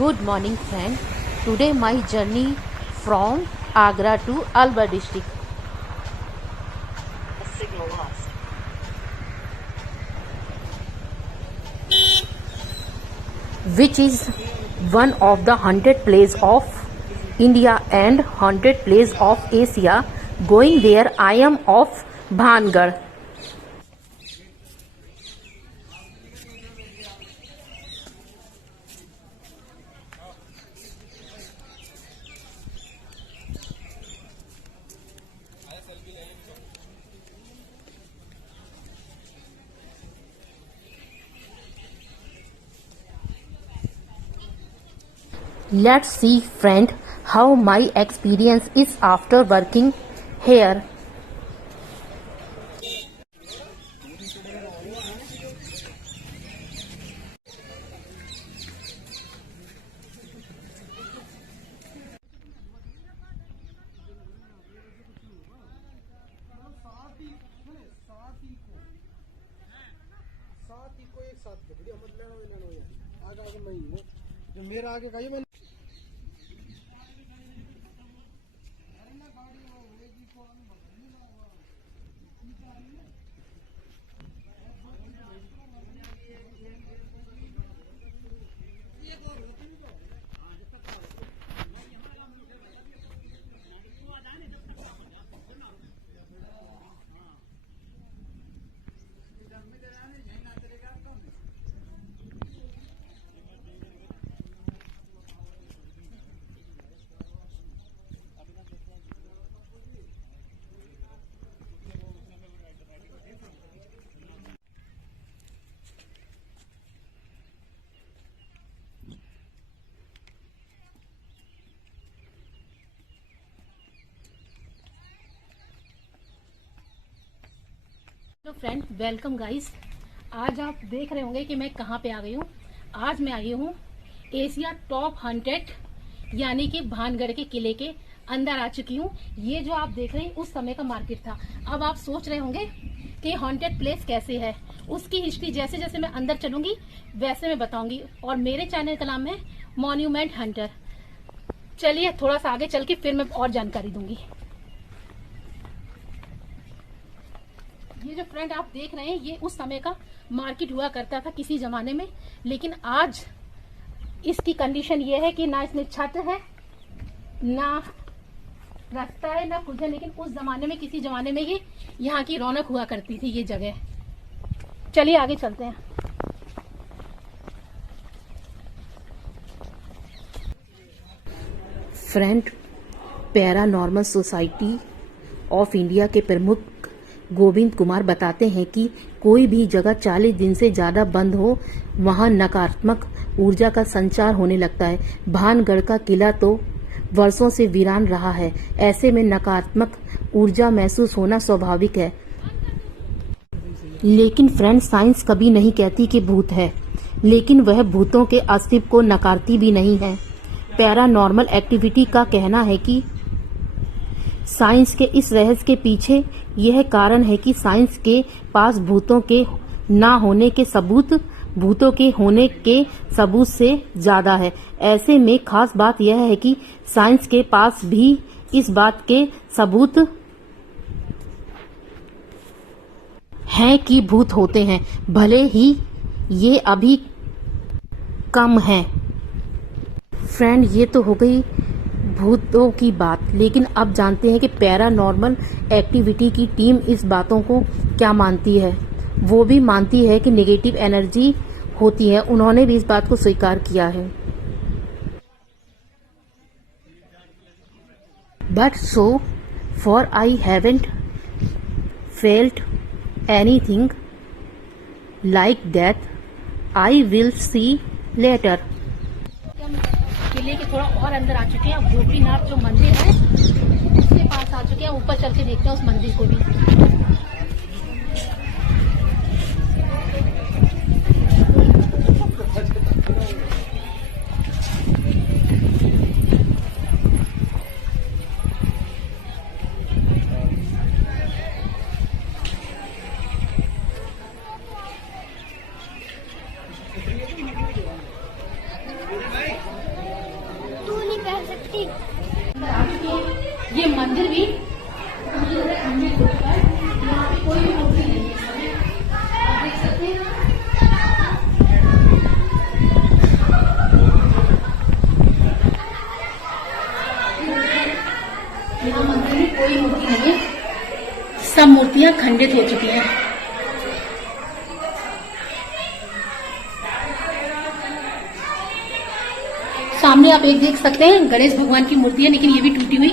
Good morning friend. Today my journey from Agra to Alwar district. Signal lost. Which is one of the 100 places of India and 100 places of Asia. Going there I am of Bhangarh. Let's see friend how my experience is after working here. जो मेरा आगे का ये मैं hello friend, welcome guys. आज आप देख रहे होंगे कि मैं कहाँ पे आ गई हूँ। आज मैं आई हूँ एशिया टॉप 100 यानी कि भानगढ़ के किले के अंदर आ चुकी हूँ। ये जो आप देख रहे हैं उस समय का मार्केट था। अब आप सोच रहे होंगे कि हॉन्टेड प्लेस कैसे है, उसकी हिस्ट्री जैसे जैसे मैं अंदर चलूंगी वैसे मैं बताऊंगी। और मेरे चैनल का नाम है मॉन्यूमेंट हंटर। चलिए थोड़ा सा आगे चल के फिर मैं और जानकारी दूंगी। ये जो फ्रेंड आप देख रहे हैं ये उस समय का मार्केट हुआ करता था किसी जमाने में, लेकिन आज इसकी कंडीशन ये है कि ना इसमें छत है, ना रास्ता है, ना कुछ है। लेकिन उस जमाने में किसी जमाने में ये यहाँ की रौनक हुआ करती थी ये जगह। चलिए आगे चलते हैं। Friend, paranormal society of India के प्रमुख गोविंद कुमार बताते हैं कि कोई भी जगह 40 दिन से ज्यादा बंद हो वहां नकारात्मक ऊर्जा का संचार होने लगता है। भानगढ़ का किला तो वर्षों से वीरान रहा है, ऐसे में नकारात्मक ऊर्जा महसूस होना स्वाभाविक है। लेकिन फ्रेंड, साइंस कभी नहीं कहती कि भूत है, लेकिन वह भूतों के अस्तित्व को नकारती भी नहीं है। पैरानॉर्मल एक्टिविटी का कहना है कि साइंस के इस रहस्य के पीछे यह कारण है कि साइंस के पास भूतों के ना होने के सबूत भूतों के होने के सबूत से ज्यादा है। ऐसे में खास बात यह है कि साइंस के पास भी इस बात के सबूत हैं कि भूत होते हैं, भले ही ये अभी कम है। फ्रेंड, ये तो हो गई भूतों की बात, लेकिन अब जानते हैं कि पैरानॉर्मल एक्टिविटी की टीम इस बातों को क्या मानती है। वो भी मानती है कि नेगेटिव एनर्जी होती है। उन्होंने भी इस बात को स्वीकार किया है। But so far I haven't felt anything like that. I will see later. किले के थोड़ा और अंदर आ चुके हैं। गोपीनाथ जो मंदिर है उसके पास आ चुके हैं। ऊपर चल के देखते हैं उस मंदिर को भी। ये मंदिर भी यहाँ पे कोई भी मूर्ति नहीं है, आप देख सकते हैं। यहाँ मंदिर में कोई मूर्ति नहीं है, सब मूर्तियां खंडित हो चुकी हैं। सामने आप एक देख सकते हैं गणेश भगवान की मूर्ति है, लेकिन ये भी टूटी हुई,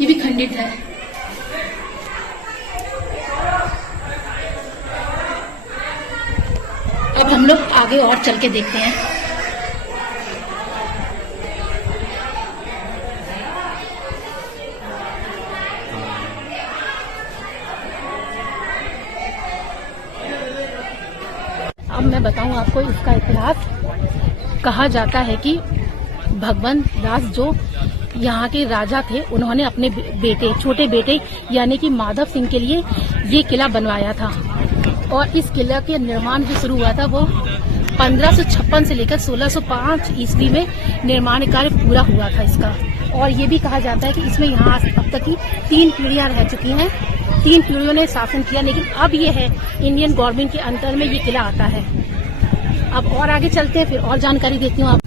ये भी खंडित है। अब हम लोग आगे और चल के देखते हैं। अब मैं बताऊं आपको इसका इतिहास। कहा जाता है कि भगवंत दास जो यहाँ के राजा थे, उन्होंने अपने बेटे, छोटे बेटे यानी कि माधव सिंह के लिए ये किला बनवाया था। और इस किला के निर्माण जो शुरू हुआ था वो 1556 से लेकर 1605 ईस्वी में निर्माण कार्य पूरा हुआ था इसका। और ये भी कहा जाता है कि इसमें यहाँ अब तक की 3 पीढ़ियां रह चुकी हैं, 3 पीढ़ियों ने शासन किया, लेकिन अब ये है इंडियन गवर्नमेंट के अंतर में ये किला आता है। अब और आगे चलते हैं, फिर और जानकारी देती हूँ आपको।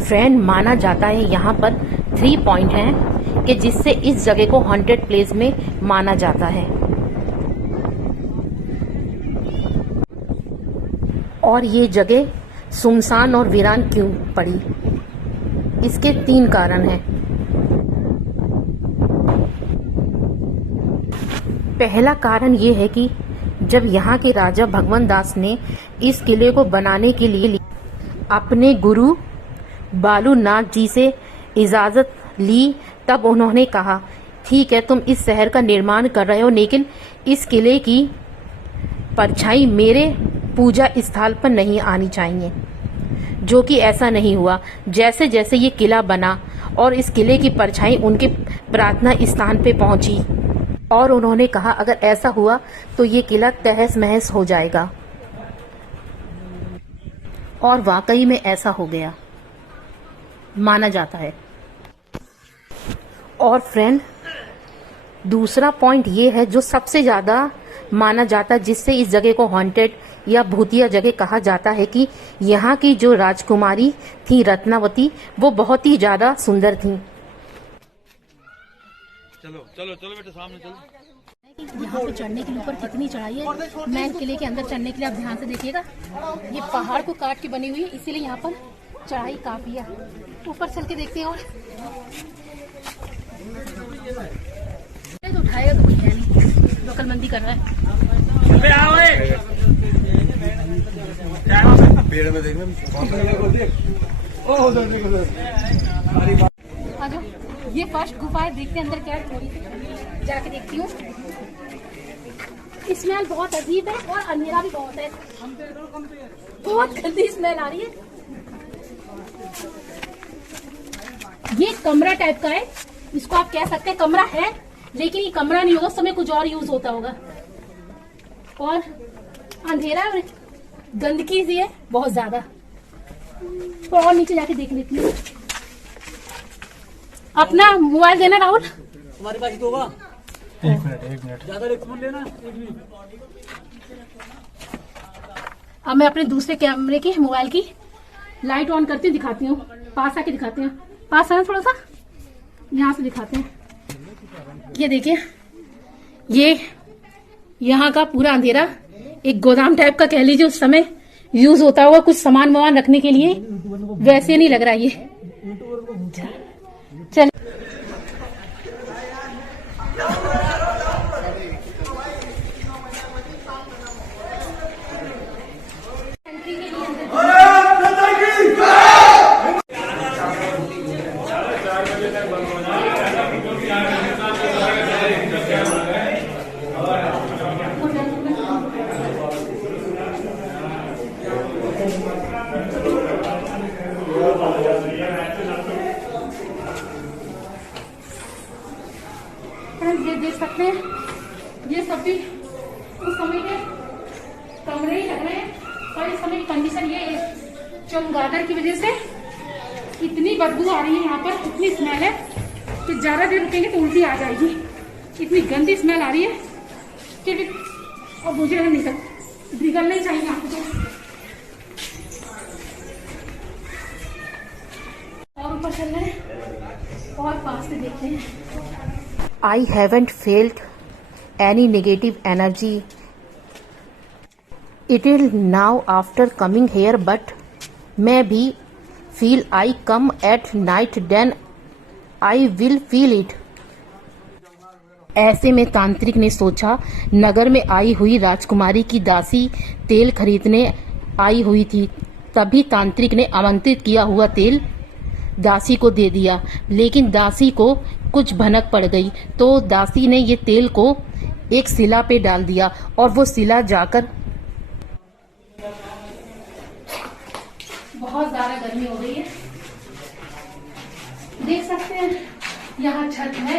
फ्रेंड, माना जाता है यहाँ पर 3 पॉइंट हैं कि जिससे इस जगह को हॉन्टेड प्लेस में माना जाता है। और ये जगह सुनसान और वीरान क्यों पड़ी, इसके 3 कारण हैं। पहला कारण ये है कि जब यहाँ के राजा भगवंत दास ने इस किले को बनाने के लिए अपने गुरु बालूनाथ जी से इजाजत ली, तब उन्होंने कहा ठीक है, तुम इस शहर का निर्माण कर रहे हो, लेकिन इस किले की परछाई मेरे पूजा स्थल पर नहीं आनी चाहिए। जो कि ऐसा नहीं हुआ। जैसे जैसे ये किला बना और इस किले की परछाई उनके प्रार्थना स्थान पे पहुंची, और उन्होंने कहा अगर ऐसा हुआ तो ये किला तहस महस हो जाएगा। और वाकई में ऐसा हो गया, माना जाता है। और फ्रेंड, दूसरा पॉइंट ये है जो सबसे ज्यादा माना जाता है, जिससे इस जगह को हॉन्टेड या भूतिया जगह कहा जाता है, कि यहाँ की जो राजकुमारी थी रत्नावती, वो बहुत ही ज्यादा सुंदर थी। चलो चलो चलो बेटा, सामने चलो। यहाँ पे चढ़ने के लिए ऊपर कितनी चढ़ाई है। मैं किले के अंदर चढ़ने के लिए आप ध्यान से देखिएगा, ये पहाड़ को काट के बनी हुई है, इसीलिए यहाँ पर चढ़ाई काफी है। ऊपर चल के देखते हैं। और तो उठाएगा कोई है नहीं, दखलबंदी कर रहा है। पेड़ में देखना। आ जाओ, ये फर्स्ट गुफा है, देखते हैं अंदर क्या है, थोड़ी सी जाके देखती हूँ। स्मेल बहुत अजीब है और अंधेरा भी बहुत है, बहुत गंदी स्मेल आ रही है। ये कमरा टाइप का है, इसको आप कह सकते हैं कमरा है, लेकिन ये कमरा नहीं होगा, उस समय कुछ और यूज होता होगा। और अंधेरा और गंदगी सी है बहुत ज्यादा। तो और नीचे जाके देख लेती हूँ। अपना मोबाइल देना राहुल, तुम्हारे पास तो होगा। एक मिनट ज्यादा रिस्पॉन्ड लेना। अब मैं अपने दूसरे कैमरे की मोबाइल की लाइट ऑन करती हूँ, दिखाती हूँ, पास आके दिखाते हैं। पास आना थोड़ा सा, यहाँ से दिखाते हैं। ये देखिए, ये यहाँ का पूरा अंधेरा एक गोदाम टाइप का कह लीजिए, उस समय यूज होता होगा कुछ सामान वामान रखने के लिए, वैसे नहीं लग रहा ये। चल और इस समय की कंडीशन ये है, चमगादड़ की वजह से इतनी बदबू आ रही है यहाँ पर, इतनी स्मेल है कि ज्यादा देर रुकेंगे तो उल्टी आ जाएगी। इतनी गंदी स्मेल आ रही है कि और मुझे निकलना ही चाहिए यहाँ पे। और ऊपर चल रहे हैं और पास से देखते हैं। I haven't felt any negative energy till now after coming here, but मैं भी feel I come at night then I will feel it। ऐसे में तांत्रिक ने सोचा, नगर में आई हुई राजकुमारी की दासी तेल खरीदने आई हुई थी, तभी तांत्रिक ने आमंत्रित किया हुआ तेल दासी को दे दिया। लेकिन दासी को कुछ भनक पड़ गई, तो दासी ने ये तेल को एक शिला पे डाल दिया और वो शिला जाकर बहुत ज्यादा गर्मी हो गई है, देख सकते हैं यहाँ छत है,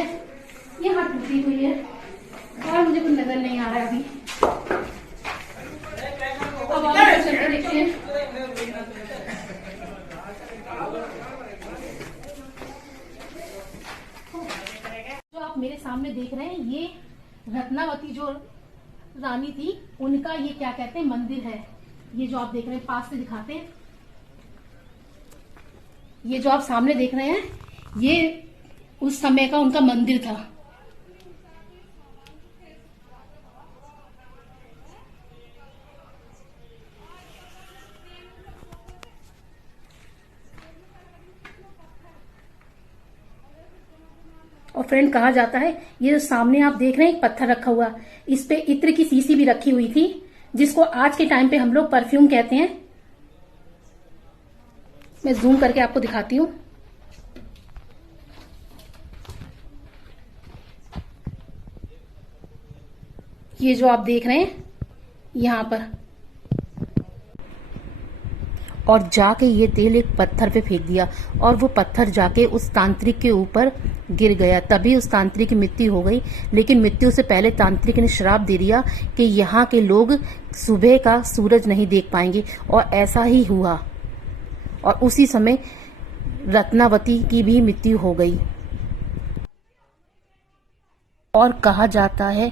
यहाँ टूटी हुई है और मुझे कुछ नजर नहीं आ रहा है अभी। अब और चल के देखते हैं। जो आप मेरे सामने देख रहे हैं, ये रत्नावती जो रानी थी उनका ये क्या कहते हैं मंदिर है। ये जो आप देख रहे हैं, पास से दिखाते हैं। ये जो आप सामने देख रहे हैं, ये उस समय का उनका मंदिर था। और फ्रेंड, कहा जाता है ये जो सामने आप देख रहे हैं एक पत्थर रखा हुआ, इस पे इत्र की शीशी भी रखी हुई थी, जिसको आज के टाइम पे हम लोग परफ्यूम कहते हैं। मैं जूम करके आपको दिखाती हूँ। ये जो आप देख रहे हैं यहाँ पर, और जाके ये तेल एक पत्थर पे फेंक दिया और वो पत्थर जाके उस तांत्रिक के ऊपर गिर गया, तभी उस तांत्रिक की मृत्यु हो गई। लेकिन मृत्यु से पहले तांत्रिक ने श्राप दे दिया कि यहाँ के लोग सुबह का सूरज नहीं देख पाएंगे, और ऐसा ही हुआ। और उसी समय रत्नावती की भी मृत्यु हो गई। और कहा जाता है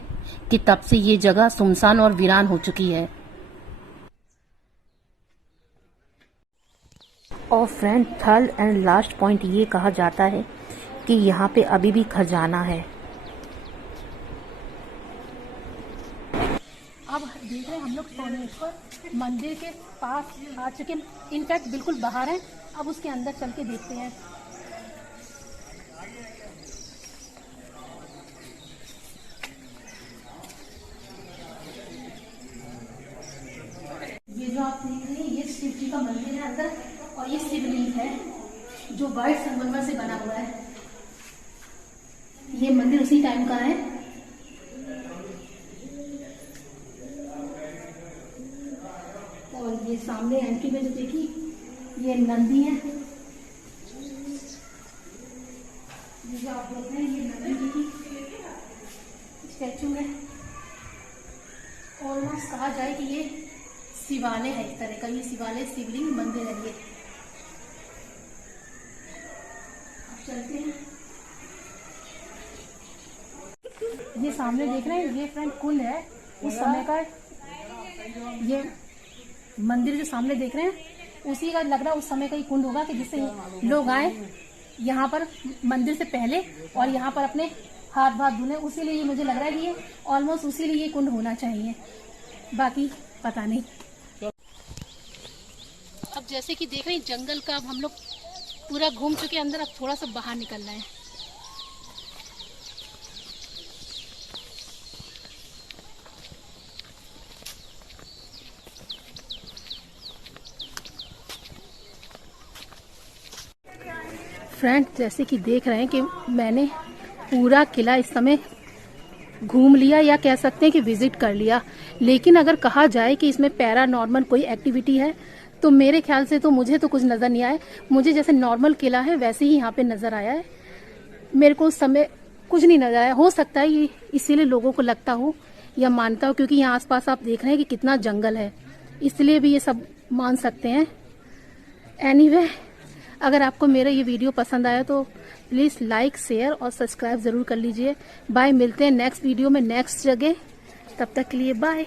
कि तब से ये जगह सुनसान और वीरान हो चुकी है। और friend, third and last point ये कहा जाता है कि यहाँ पे अभी भी खजाना है। अब देख रहे हैं हम लोग सोमेश्वर मंदिर के पास आ चुके हैं, इनफैक्ट बिल्कुल बाहर है। अब उसके अंदर चल के देखते हैं। ये जो आप देख रहे हैं, ये शिव जी का मंदिर है अंदर, और ये शिवलिंग है जो व्हाइट संगमरमर से बना हुआ है। ये मंदिर उसी टाइम का है। और ये सामने एंट्री में जो देखी, ये नंदी है। ये जो आप देख रहे हैं, ये नंदी की स्टैचू है। ऑलमोस्ट कहा जाए कि ये शिवालय है, इस तरह का ये शिवालय, शिवलिंग मंदिर है। ये अब चलते हैं। ये सामने देख रहे हैं, ये फ्रेंड कुंड है उस समय का। ये मंदिर जो सामने देख रहे हैं, उसी का लग रहा है उस समय का ही कुंड होगा, कि जिससे लोग आए यहाँ पर मंदिर से पहले और यहाँ पर अपने हाथ भाथ धुले। उसी लिए मुझे लग रहा है कि ये ऑलमोस्ट उसी लिए ये कुंड होना चाहिए, बाकी पता नहीं। अब जैसे कि देख रहे हैं जंगल का, अब हम लोग पूरा घूम चुके अंदर, अब थोड़ा सा बाहर निकलना है। फ्रेंड, जैसे कि देख रहे हैं कि मैंने पूरा किला इस समय घूम लिया, या कह सकते हैं कि विजिट कर लिया। लेकिन अगर कहा जाए कि इसमें पैरानॉर्मल कोई एक्टिविटी है, तो मेरे ख्याल से तो मुझे तो कुछ नज़र नहीं आया। मुझे जैसे नॉर्मल किला है वैसे ही यहाँ पे नज़र आया है। मेरे को उस समय कुछ नहीं नज़र आया। हो सकता है ये इसीलिए लोगों को लगता हो या मानता हो, क्योंकि यहाँ आसपास आप देख रहे हैं कि कितना जंगल है। इसलिए भी ये सब मान सकते हैं। एनीवे, अगर आपको मेरा ये वीडियो पसंद आया तो प्लीज़ लाइक, शेयर और सब्सक्राइब ज़रूर कर लीजिए। बाय, मिलते हैं नेक्स्ट वीडियो में नेक्स्ट जगह। तब तक के लिए बाय।